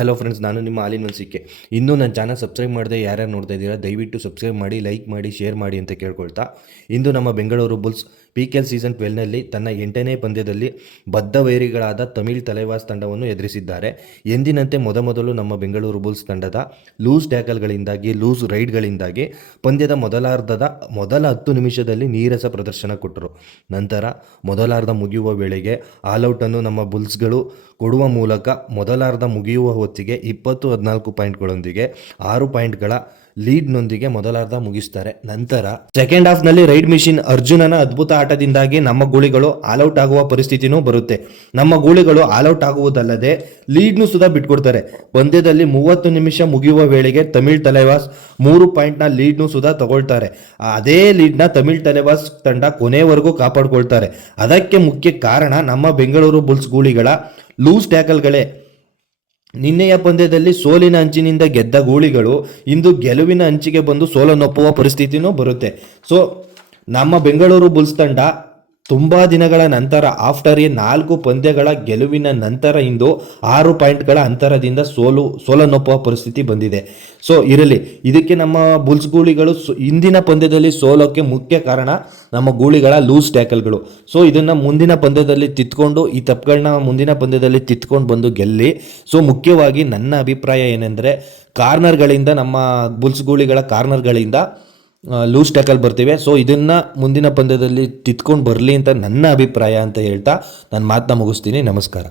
Hello friends ನಾನು ನಿಮ್ಮ ಆಲಿನ್ ಸಿಕ್ಕೆ. ಇನ್ನೂ ನನ್ನ ಚಾನಲ್ ಸಬ್ಸ್ಕ್ರೈಬ್ ಮಾಡದೆ ಯಾರ್ಯಾರು ನೋಡ್ತಾ ಇದ್ದೀರಾ, ದಯವಿಟ್ಟು ಸಬ್ಸ್ಕ್ರೈಬ್ ಮಾಡಿ ಲೈಕ್ ಮಾಡಿ ಶೇರ್ ಮಾಡಿ ಅಂತ ಕೇಳ್ಕೊಳ್ತಾ. ಇಂದು ನಮ್ಮ Bengaluru bulls P K L season ಟ್ವೆಲ್ನಲ್ಲಿ ತನ್ನ ಎಂಟನೇ ಪಂದ್ಯದಲ್ಲಿ ಬದ್ಧ ವೈರಿಗಳಾದ ತಮಿಳ್ ತಲೆವಾಸ್ ತಂಡವನ್ನು ಎದುರಿಸಿದ್ದಾರೆ. ಎಂದಿನಂತೆ ಮೊದಮೊದಲು ನಮ್ಮ ಬೆಂಗಳೂರು ಬುಲ್ಸ್ ತಂಡದ ಲೂಸ್ ಟ್ಯಾಕಲ್ಗಳಿಂದಾಗಿ ಲೂಸ್ ರೈಡ್ಗಳಿಂದಾಗಿ ಪಂದ್ಯದ ಮೊದಲಾರ್ಧದ ಮೊದಲ ಹತ್ತು ನಿಮಿಷದಲ್ಲಿ ನೀರಸ ಪ್ರದರ್ಶನ ಕೊಟ್ಟರು. ನಂತರ ಮೊದಲಾರ್ಧ ಮುಗಿಯುವ ವೇಳೆಗೆ ಆಲ್ಔಟನ್ನು ನಮ್ಮ ಬುಲ್ಸ್ಗಳು ಕೊಡುವ ಮೂಲಕ ಮೊದಲಾರ್ಧ ಮುಗಿಯುವ ಹೊತ್ತಿಗೆ ಇಪ್ಪತ್ತು ಹದಿನಾಲ್ಕು ಪಾಯಿಂಟ್ಗಳೊಂದಿಗೆ ಆರು ಪಾಯಿಂಟ್ಗಳ ಲೀಡ್ನೊಂದಿಗೆ ಮೊದಲಾರ್ಧ ಮುಗಿಸ್ತಾರೆ. ನಂತರ ಸೆಕೆಂಡ್ ಹಾಫ್ನಲ್ಲಿ ರೈಡ್ ಮಿಷಿನ್ ಅರ್ಜುನನ ಅದ್ಭುತ ಆಟದಿಂದಾಗಿ ನಮ್ಮ ಗೂಳಿಗಳು ಆಲ್ಔಟ್ ಆಗುವ ಪರಿಸ್ಥಿತಿನೂ ಬರುತ್ತೆ. ನಮ್ಮ ಗೂಳಿಗಳು ಆಲ್ಔಟ್ ಆಗುವುದಲ್ಲದೆ ಲೀಡ್ನು ಸುದ ಬಿಟ್ಕೊಡ್ತಾರೆ. ಪಂದ್ಯದಲ್ಲಿ ಮೂವತ್ತು ನಿಮಿಷ ಮುಗಿಯುವ ವೇಳೆಗೆ ತಮಿಳ್ ತಲೆವಾಸ್ ಮೂರು ಪಾಯಿಂಟ್ನ ಲೀಡ್ನು ಸುದ ತಗೊಳ್ತಾರೆ. ಅದೇ ಲೀಡ್ನ ತಮಿಳ್ ತಲೆವಾಸ್ ತಂಡ ಕೊನೆವರೆಗೂ ಕಾಪಾಡ್ಕೊಳ್ತಾರೆ. ಅದಕ್ಕೆ ಮುಖ್ಯ ಕಾರಣ ನಮ್ಮ ಬೆಂಗಳೂರು ಬುಲ್ಸ್ ಗೂಳಿಗಳ ಲೂಸ್ ಟ್ಯಾಕಲ್ಗಳೇ. ನಿನ್ನೆಯ ಪಂದ್ಯದಲ್ಲಿ ಸೋಲಿನ ಅಂಚಿನಿಂದ ಗೆದ್ದ ಗೂಳಿಗಳು ಇಂದು ಗೆಲುವಿನ ಅಂಚಿಗೆ ಬಂದು ಸೋಲನ್ನೊಪ್ಪುವ ಪರಿಸ್ಥಿತಿನೂ ಬರುತ್ತೆ. ಸೊ ನಮ್ಮ ಬೆಂಗಳೂರು ಬುಲ್ಸ್ ತಂಡ ತುಂಬ ದಿನಗಳ ನಂತರ ಆಫ್ಟರ್ ಈ ನಾಲ್ಕು ಪಂದ್ಯಗಳ ಗೆಲುವಿನ ನಂತರ ಇಂದು ಆರು ಪಾಯಿಂಟ್ಗಳ ಅಂತರದಿಂದ ಸೋಲು, ಸೋಲನ್ನೊಪ್ಪುವ ಪರಿಸ್ಥಿತಿ ಬಂದಿದೆ. ಸೊ ಇರಲಿ, ಇದಕ್ಕೆ ನಮ್ಮ ಬುಲ್ಸ್ ಗೂಳಿಗಳು ಇಂದಿನ ಪಂದ್ಯದಲ್ಲಿ ಸೋಲೋಕ್ಕೆ ಮುಖ್ಯ ಕಾರಣ ನಮ್ಮ ಗೂಳಿಗಳ ಲೂಸ್ ಟ್ಯಾಕಲ್ಗಳು ಸೊ ಇದನ್ನು ಮುಂದಿನ ಪಂದ್ಯದಲ್ಲಿ ತಿತ್ಕೊಂಡು, ಈ ತಪ್ಪುಗಳನ್ನ ಮುಂದಿನ ಪಂದ್ಯದಲ್ಲಿ ತಿತ್ಕೊಂಡು ಬಂದು ಗೆಲ್ಲಿ ಸೊ ಮುಖ್ಯವಾಗಿ ನನ್ನ ಅಭಿಪ್ರಾಯ ಏನೆಂದರೆ, ಕಾರ್ನರ್ಗಳಿಂದ ನಮ್ಮ ಬುಲ್ಸ್ ಗೂಳಿಗಳ ಕಾರ್ನರ್ಗಳಿಂದ ಲೂಸ್ ಟ್ಯಾಕಲ್ ಬರ್ತೀವಿ. ಸೊ ಇದನ್ನು ಮುಂದಿನ ಪಂದ್ಯದಲ್ಲಿ ತಿತ್ಕೊಂಡು ಬರಲಿ ಅಂತ ನನ್ನ ಅಭಿಪ್ರಾಯ ಅಂತ ಹೇಳ್ತಾ ನಾನು ಮಾತನ್ನ ಮುಗಿಸ್ತೀನಿ. ನಮಸ್ಕಾರ.